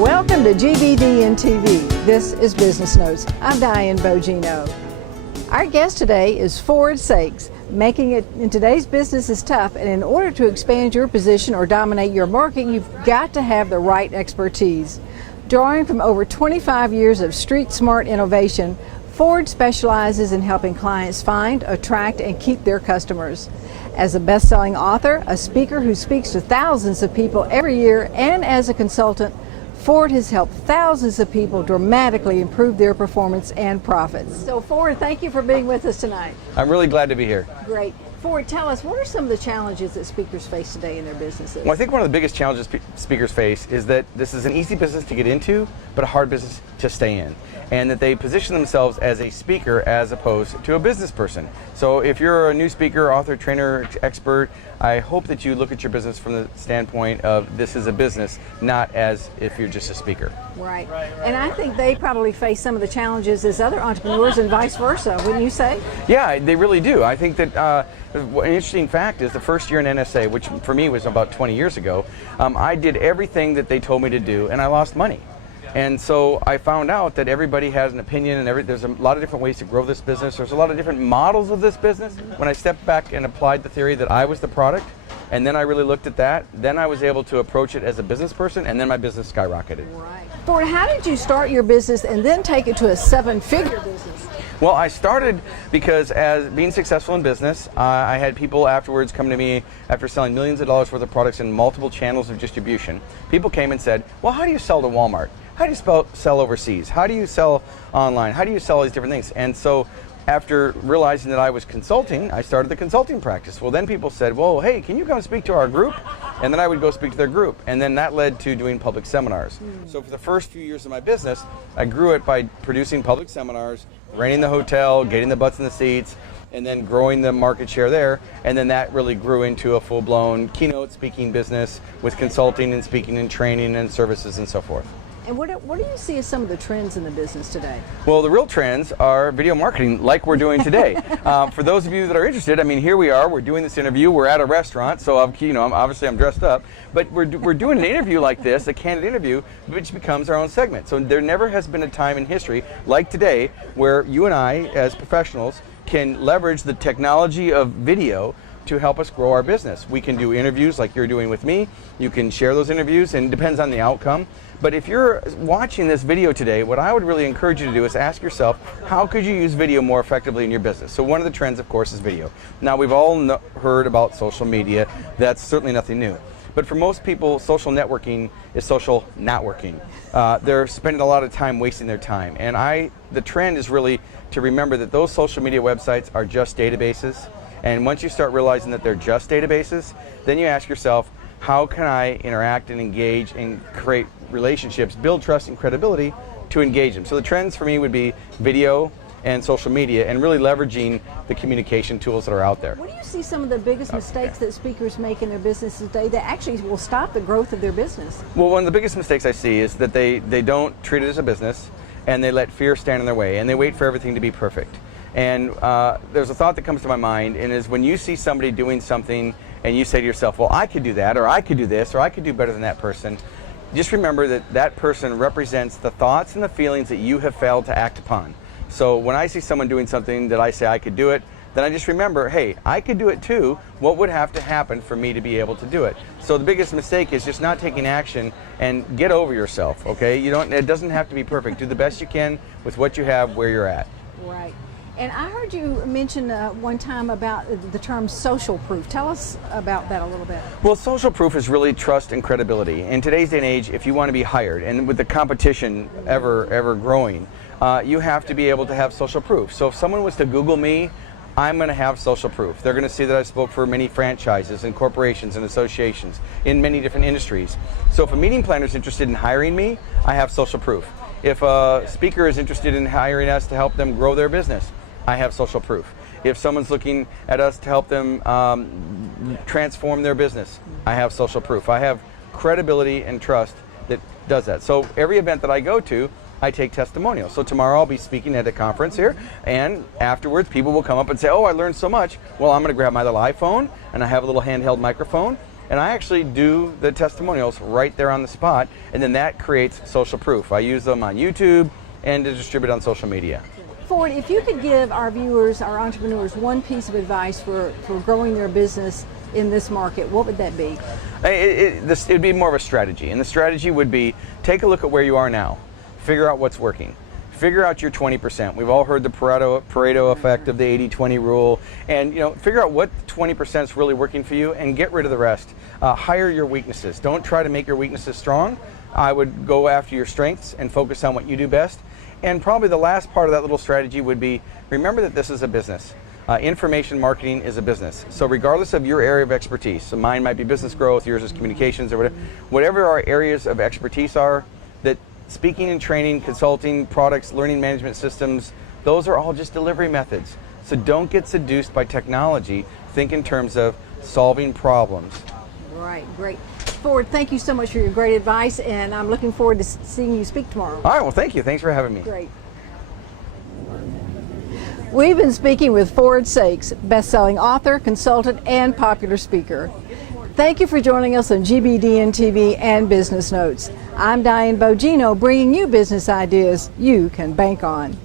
Welcome to GBDNtv. This is Business Notes. I'm Diane Bogino. Our guest today is Ford Saeks. Making it in today's business is tough, and in order to expand your position or dominate your market, you've got to have the right expertise. Drawing from over 25 years of street smart innovation, Ford specializes in helping clients find, attract, and keep their customers. As a best-selling author, a speaker who speaks to thousands of people every year, and as a consultant, Ford has helped thousands of people dramatically improve their performance and profits. So Ford, thank you for being with us tonight. I'm really glad to be here. Great. Ford, tell us, what are some of the challenges that speakers face today in their businesses? Well, I think one of the biggest challenges speakers face is that this is an easy business to get into, but a hard business to stay in. And that they position themselves as a speaker as opposed to a business person. So if you're a new speaker, author, trainer, expert, I hope that you look at your business from the standpoint of this is a business, not as if you're just a speaker. Right. And I think they probably face some of the challenges as other entrepreneurs and vice versa, wouldn't you say? Yeah, they really do. I think that an interesting fact is the first year in NSA, which for me was about 20 years ago, I did everything that they told me to do and I lost money. And so I found out that everybody has an opinion, and there's a lot of different ways to grow this business. There's a lot of different models of this business. When I stepped back and applied the theory that I was the product, and then I really looked at that, then I was able to approach it as a business person, and then my business skyrocketed. Right. Ford, how did you start your business and then take it to a seven-figure business? Well, I started because as being successful in business, I had people afterwards come to me after selling millions of dollars worth of products in multiple channels of distribution. People came and said, well, how do you sell to Walmart? How do you sell overseas? How do you sell online? How do you sell all these different things? And so after realizing that I was consulting, I started the consulting practice. Well, then people said, well, hey, can you come speak to our group? And then I would go speak to their group. And then that led to doing public seminars. So for the first few years of my business, I grew it by producing public seminars, renting the hotel, getting the butts in the seats, and then growing the market share there. And then that really grew into a full-blown keynote speaking business with consulting and speaking and training and services and so forth. And what do you see as some of the trends in the business today? Well, the real trends are video marketing like we're doing today. For those of you that are interested, I mean, here we are, we're doing this interview, we're at a restaurant, so obviously I'm dressed up, but we're doing an interview like this, a candid interview, which becomes our own segment. So there never has been a time in history like today where you and I, as professionals, can leverage the technology of video to help us grow our business. We can do interviews like you're doing with me. You can share those interviews, and it depends on the outcome. But if you're watching this video today, what I would really encourage you to do is ask yourself, how could you use video more effectively in your business? So one of the trends, of course, is video. Now, we've all heard about social media. That's certainly nothing new. But for most people, social networking is social not working. They're spending a lot of time wasting their time. And the trend is really to remember that those social media websites are just databases. And once you start realizing that they're just databases, then you ask yourself, how can I interact and engage and create relationships, build trust and credibility to engage them? So the trends for me would be video and social media and really leveraging the communication tools that are out there. What do you see some of the biggest mistakes that speakers make in their business today that actually will stop the growth of their business? Well, one of the biggest mistakes I see is that they don't treat it as a business, and they let fear stand in their way, and they wait for everything to be perfect. And there's a thought that comes to my mind, and is when you see somebody doing something and you say to yourself, well, I could do that, or I could do this, or I could do better than that person, just remember that that person represents the thoughts and the feelings that you have failed to act upon. So when I see someone doing something that I say I could do it, then I just remember, hey, I could do it too. What would have to happen for me to be able to do it? So the biggest mistake is just not taking action, and get over yourself, okay? It doesn't have to be perfect. Do the best you can with what you have where you're at. Right. And I heard you mention one time about the term social proof. Tell us about that a little bit. Well, social proof is really trust and credibility. In today's day and age, if you want to be hired, and with the competition ever growing, you have to be able to have social proof. So if someone was to Google me, I'm going to have social proof. They're going to see that I spoke for many franchises and corporations and associations in many different industries. So if a meeting planner is interested in hiring me, I have social proof. If a speaker is interested in hiring us to help them grow their business, I have social proof. If someone's looking at us to help them transform their business, I have social proof. I have credibility and trust that does that. So every event that I go to, I take testimonials. So tomorrow I'll be speaking at a conference here, and afterwards people will come up and say, oh, I learned so much. Well, I'm going to grab my little iPhone, and I have a little handheld microphone, and I actually do the testimonials right there on the spot, and then that creates social proof. I use them on YouTube and to distribute on social media. Ford, if you could give our viewers, our entrepreneurs, one piece of advice for growing their business in this market, what would that be? It'd be more of a strategy, and the strategy would be take a look at where you are now, figure out what's working. Figure out your 20%. We've all heard the Pareto effect of the 80-20 rule, and figure out what 20% is really working for you and get rid of the rest. Hire your weaknesses. Don't try to make your weaknesses strong. I would go after your strengths and focus on what you do best. And probably the last part of that little strategy would be, remember that this is a business. Information marketing is a business. So regardless of your area of expertise, so mine might be business growth, yours is communications, or whatever our areas of expertise are, that speaking and training, consulting, products, learning management systems, those are all just delivery methods. So don't get seduced by technology. Think in terms of solving problems. Right, great. Ford, thank you so much for your great advice, and I'm looking forward to seeing you speak tomorrow. All right, well, thank you. Thanks for having me. Great. We've been speaking with Ford Saeks, best-selling author, consultant, and popular speaker. Thank you for joining us on GBDNtv and Business Notes. I'm Diane Bogino, bringing you business ideas you can bank on.